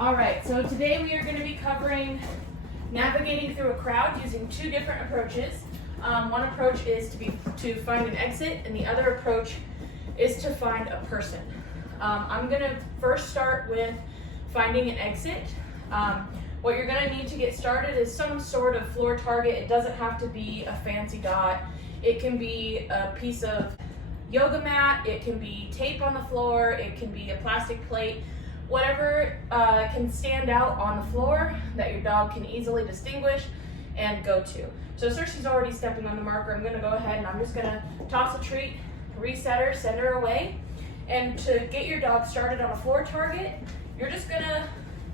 All right, so today we are going to be covering navigating through a crowd using two different approaches. One approach is to find an exit, and the other approach is to find a person. I'm going to first start with finding an exit. What you're going to need to get started is some sort of floor target. It doesn't have to be a fancy dot. It can be a piece of yoga mat, it can be tape on the floor, it can be a plastic plate. Whatever can stand out on the floor that your dog can easily distinguish and go to. So Cersei's already stepping on the marker. I'm going to go ahead and I'm just going to toss a treat, reset her, send her away. And to get your dog started on a floor target, you're just going to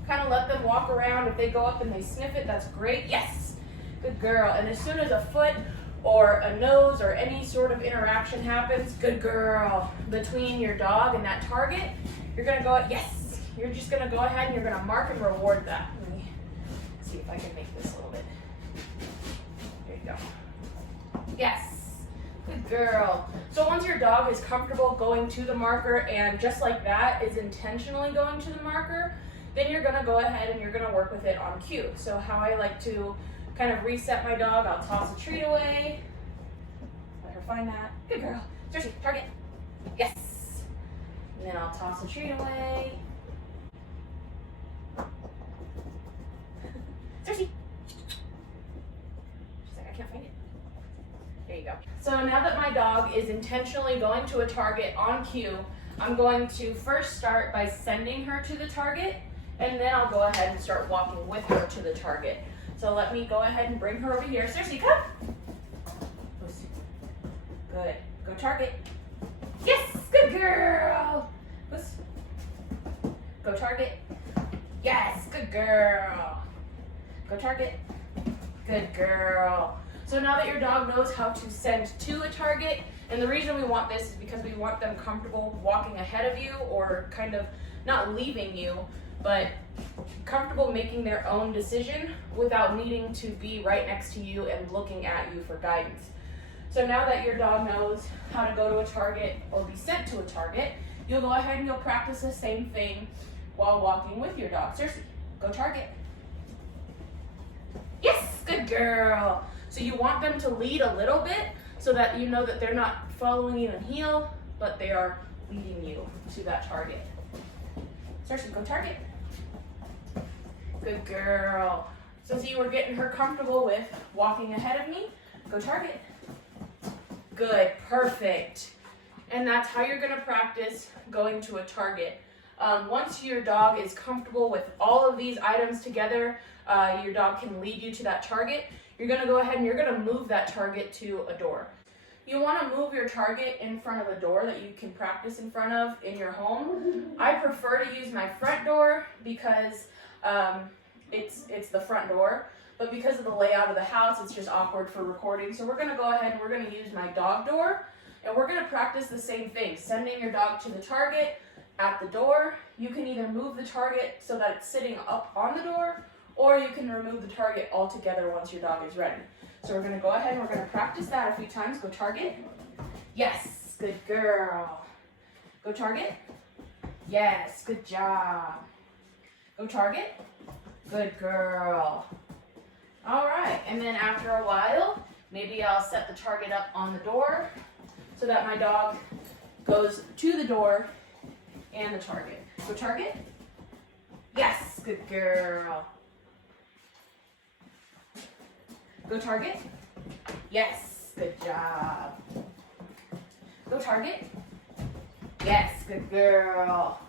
kind of let them walk around. If they go up and they sniff it, that's great. Yes, good girl. And as soon as a foot or a nose or any sort of interaction happens, good girl, between your dog and that target, you're going to go, yes. You're just going to go ahead and you're going to mark and reward that. Let me see if I can make this a little bit. There you go. Yes. Good girl. So once your dog is comfortable going to the marker and just like that is intentionally going to the marker, then you're going to go ahead and you're going to work with it on cue. So how I like to kind of reset my dog, I'll toss a treat away. Let her find that. Good girl. Cersei, target. Yes. And then I'll toss a treat away. Cersei. She's like, I can't find it. There you go. So now that my dog is intentionally going to a target on cue, I'm going to first start by sending her to the target, and then I'll go ahead and start walking with her to the target. So let me go ahead and bring her over here. Cersei, come. Good. Go target. Yes, good girl. Go target. Yes, good girl. Go target. Good girl. So now that your dog knows how to send to a target, and the reason we want this is because we want them comfortable walking ahead of you or kind of not leaving you, but comfortable making their own decision without needing to be right next to you and looking at you for guidance. So now that your dog knows how to go to a target or be sent to a target, you'll go ahead and you'll practice the same thing while walking with your dog. Cersei, go target. Yes, good girl. So you want them to lead a little bit so that you know that they're not following you in heel, but they are leading you to that target. Cersei, go target. Good girl. So see, we're getting her comfortable with walking ahead of me. Go target. Good, perfect. And that's how you're gonna practice going to a target. Once your dog is comfortable with all of these items together, your dog can lead you to that target. You're gonna go ahead and you're gonna move that target to a door. You wanna move your target in front of a door that you can practice in front of in your home. I prefer to use my front door because it's the front door, but because of the layout of the house, it's just awkward for recording. So we're gonna go ahead and we're gonna use my dog door, and we're gonna practice the same thing, sending your dog to the target at the door. You can either move the target so that it's sitting up on the door, or you can remove the target altogether once your dog is ready. So we're gonna go ahead and we're gonna practice that a few times. Go target. Yes, good girl. Go target. Yes, good job. Go target. Good girl. All right, and then after a while, maybe I'll set the target up on the door so that my dog goes to the door and the target. Go target. Yes, good girl. Go target. Yes, good job. Go target. Yes, good girl.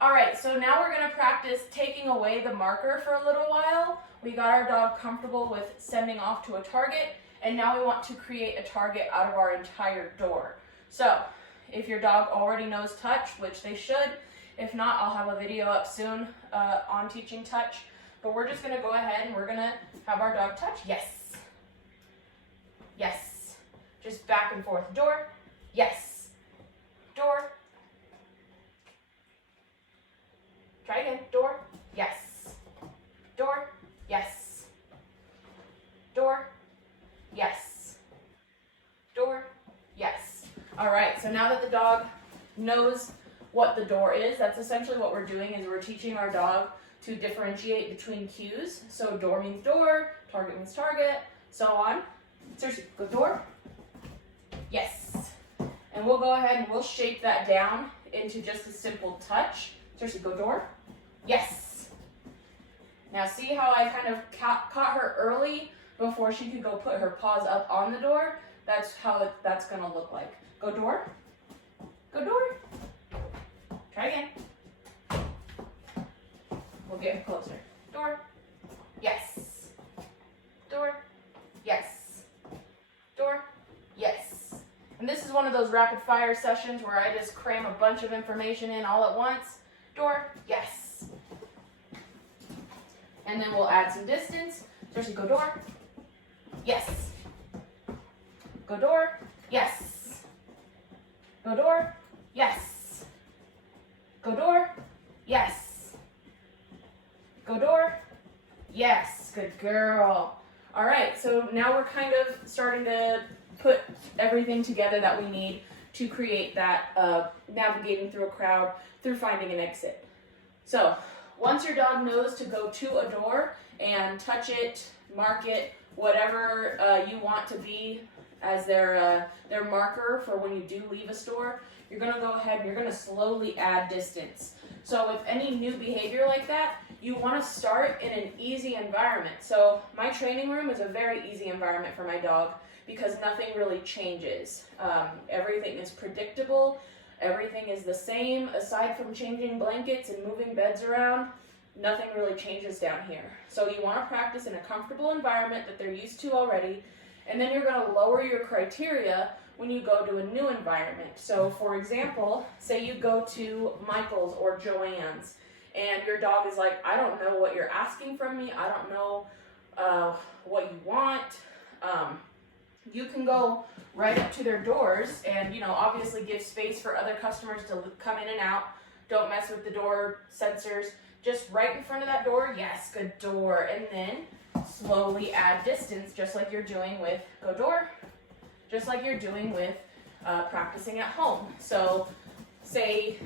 All right, so now we're gonna practice taking away the marker for a little while. We got our dog comfortable with sending off to a target, and now we want to create a target out of our entire door. So if your dog already knows touch, which they should, if not, I'll have a video up soon on teaching touch. But we're just gonna go ahead and we're gonna have our dog touch. Yes. Yes. Just back and forth. Door. Yes. Door. Try again. Door. Yes. Door. Yes. Door. Yes. Door. Yes. All right, so now that the dog knows what the door is. That's essentially what we're doing, is we're teaching our dog to differentiate between cues. So door means door, target means target, so on. Seriously, go door. Yes. And we'll go ahead and we'll shape that down into just a simple touch. Seriously, go door. Yes. Now see how I kind of caught her early before she could go put her paws up on the door? That's how that's gonna look like. Go door. Go door. Try again. We'll get closer. Door. Yes. Door. Yes. Door. Yes. And this is one of those rapid fire sessions where I just cram a bunch of information in all at once. Door. Yes. And then we'll add some distance. Seriously, go door. Yes. Go door. Yes. Go door. Yes. Go door. Yes. Go door. Yes. Good girl. All right, so now we're kind of starting to put everything together that we need to create that navigating through a crowd, through finding an exit. So once your dog knows to go to a door and touch it, mark it, whatever you want to be as their marker for when you do leave a store, you're gonna go ahead and you're gonna slowly add distance. So with any new behavior like that, you wanna start in an easy environment. So my training room is a very easy environment for my dog because nothing really changes. Everything is predictable, everything is the same, aside from changing blankets and moving beds around, nothing really changes down here. So you wanna practice in a comfortable environment that they're used to already, and then you're gonna lower your criteria when you go to a new environment. So for example, say you go to Michael's or Joann's and your dog is like, I don't know what you're asking from me, I don't know what you want. You can go right up to their doors and, you know, obviously give space for other customers to come in and out. Don't mess with the door sensors. Just right in front of that door, yes, good door. And then slowly add distance, just like you're doing with go door, just like you're doing with practicing at home. So say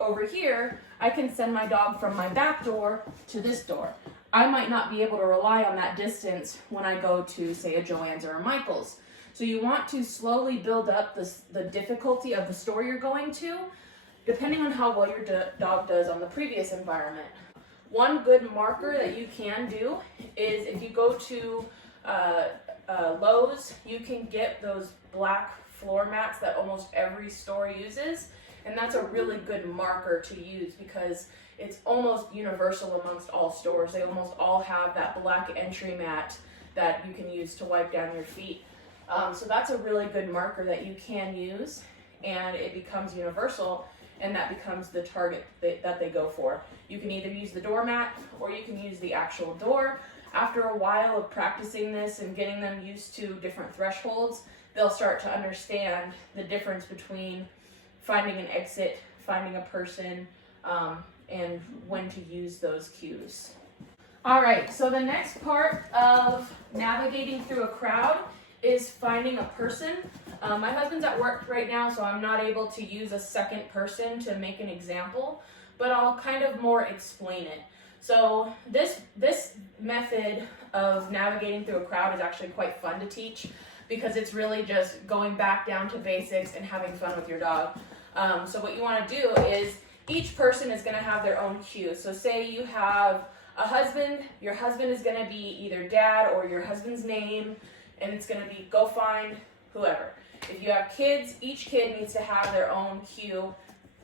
over here, I can send my dog from my back door to this door. I might not be able to rely on that distance when I go to, say, a Joann's or a Michael's. So you want to slowly build up the difficulty of the store you're going to, depending on how well your dog does on the previous environment. One good marker that you can do is if you go to Lowe's, you can get those black floor mats that almost every store uses, and that's a really good marker to use because it's almost universal amongst all stores. They almost all have that black entry mat that you can use to wipe down your feet. So that's a really good marker that you can use, and it becomes universal, and that becomes the target that they go for. You can either use the doormat or you can use the actual door. After a while of practicing this and getting them used to different thresholds, they'll start to understand the difference between finding an exit, finding a person, and when to use those cues. All right, so the next part of navigating through a crowd is finding a person. My husband's at work right now, so I'm not able to use a second person to make an example, but I'll kind of more explain it. So this method of navigating through a crowd is actually quite fun to teach because it's really just going back down to basics and having fun with your dog. So what you want to do is each person is going to have their own cue. So say you have a husband, your husband is going to be either dad or your husband's name, and it's going to be go find whoever. If you have kids, each kid needs to have their own cue,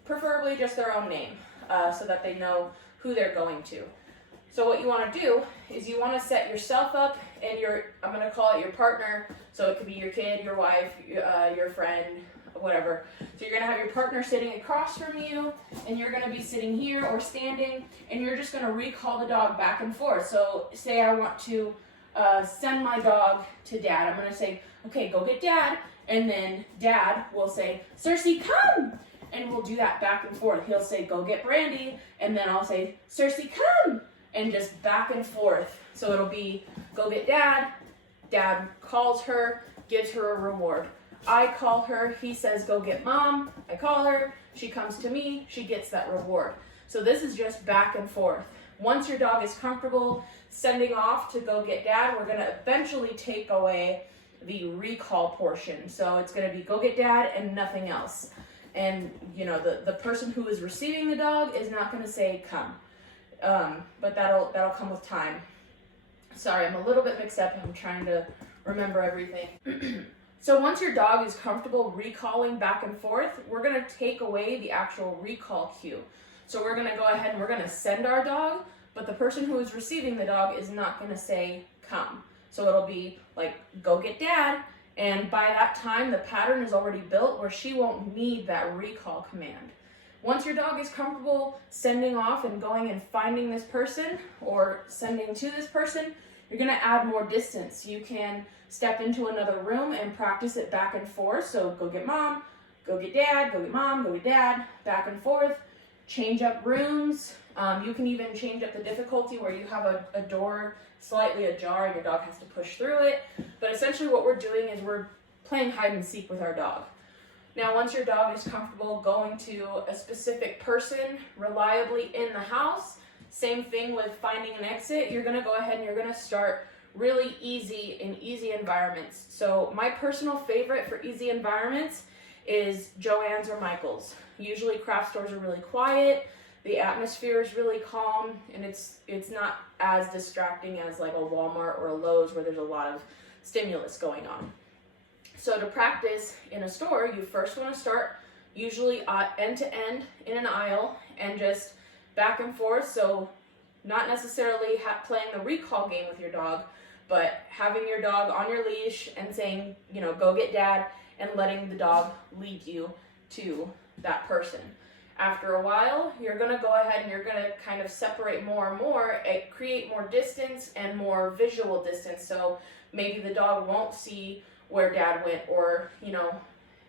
preferably just their own name, so that they know who they're going to. So what you want to do is you want to set yourself up and I'm going to call it your partner, so it could be your kid, your wife, your friend, whatever. So you're going to have your partner sitting across from you, and you're going to be sitting here or standing, and you're just going to recall the dog back and forth. So say I want to send my dog to dad. I'm going to say, okay, go get dad, and then dad will say, Cersei, come! And we'll do that back and forth. He'll say, go get Brandy, and then I'll say, Cersei, come! And just back and forth. So it'll be, go get dad, dad calls her, gives her a reward. I call her, he says, go get mom. I call her, she comes to me, she gets that reward. So this is just back and forth. Once your dog is comfortable sending off to go get dad, we're gonna eventually take away the recall portion. So it's gonna be go get dad and nothing else. And you know, the person who is receiving the dog is not gonna say come. But that'll come with time. Sorry, I'm a little bit mixed up. I'm trying to remember everything. So once your dog is comfortable recalling back and forth, we're gonna take away the actual recall cue. So we're gonna go ahead and we're gonna send our dog, but the person who is receiving the dog is not gonna say come. So it'll be like, go get dad, and by that time the pattern is already built where she won't need that recall command. Once your dog is comfortable sending off and going and finding this person or sending to this person, you're gonna add more distance. You can step into another room and practice it back and forth. So go get mom, go get dad, go get mom, go get dad, back and forth. Change up rooms. You can even change up the difficulty where you have a door slightly ajar and your dog has to push through it. But essentially what we're doing is we're playing hide and seek with our dog. Now once your dog is comfortable going to a specific person reliably in the house, same thing with finding an exit, you're gonna go ahead and you're gonna start really easy in easy environments. So my personal favorite for easy environments is Joann's or Michael's. Usually craft stores are really quiet, the atmosphere is really calm, and it's not as distracting as like a Walmart or a Lowe's where there's a lot of stimulus going on. So to practice in a store, you first want to start usually end to end in an aisle and just back and forth. So not necessarily playing the recall game with your dog, but having your dog on your leash and saying, you know, go get dad, and letting the dog lead you to that person. After a while, you're going to go ahead and you're going to kind of separate more and more, create more distance and more visual distance. So maybe the dog won't see where dad went, or, you know,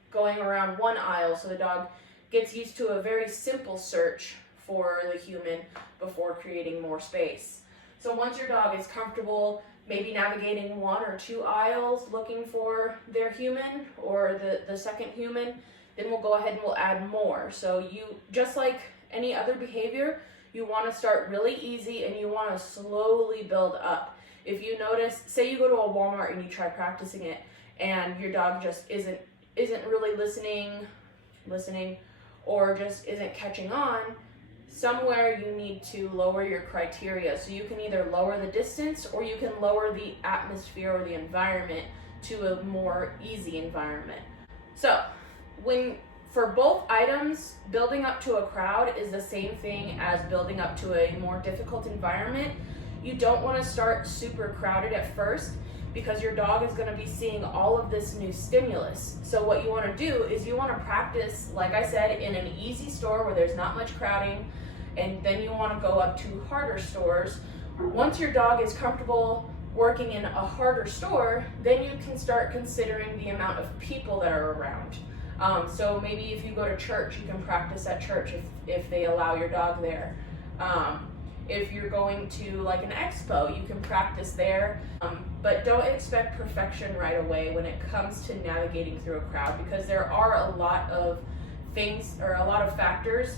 going around one aisle so the dog gets used to a very simple search for the human before creating more space. So once your dog is comfortable maybe navigating one or two aisles looking for their human or the second human, then we'll go ahead and we'll add more. So you, just like any other behavior, you want to start really easy and you want to slowly build up. If you notice, say you go to a Walmart and you try practicing it and your dog just isn't really listening or just isn't catching on, somewhere you need to lower your criteria. So you can either lower the distance or you can lower the atmosphere or the environment to a more easy environment. So for both items, building up to a crowd is the same thing as building up to a more difficult environment. You don't want to start super crowded at first because your dog is going to be seeing all of this new stimulus. So what you want to do is you want to practice, like I said, in an easy store where there's not much crowding, and then you want to go up to harder stores. Once your dog is comfortable working in a harder store, then you can start considering the amount of people that are around. So maybe if you go to church, you can practice at church if they allow your dog there. If you're going to like an expo, you can practice there. But don't expect perfection right away when it comes to navigating through a crowd, because there are a lot of things or a lot of factors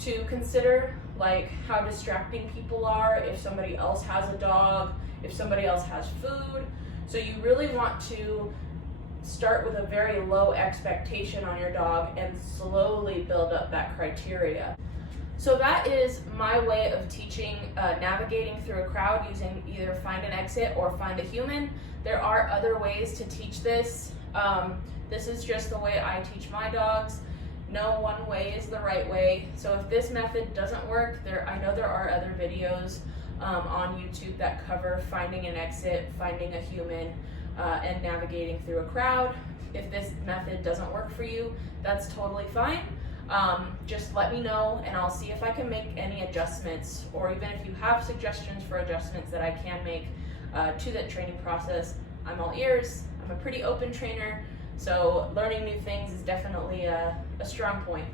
to consider, like how distracting people are, if somebody else has a dog, if somebody else has food. So you really want to start with a very low expectation on your dog and slowly build up that criteria. So that is my way of teaching navigating through a crowd using either find an exit or find a human. There are other ways to teach this. This is just the way I teach my dogs. No one way is the right way. So if this method doesn't work, I know there are other videos on YouTube that cover finding an exit, finding a human, and navigating through a crowd. If this method doesn't work for you, that's totally fine. Just let me know and I'll see if I can make any adjustments, or even if you have suggestions for adjustments that I can make to the training process, I'm all ears. I'm a pretty open trainer, so learning new things is definitely a strong point.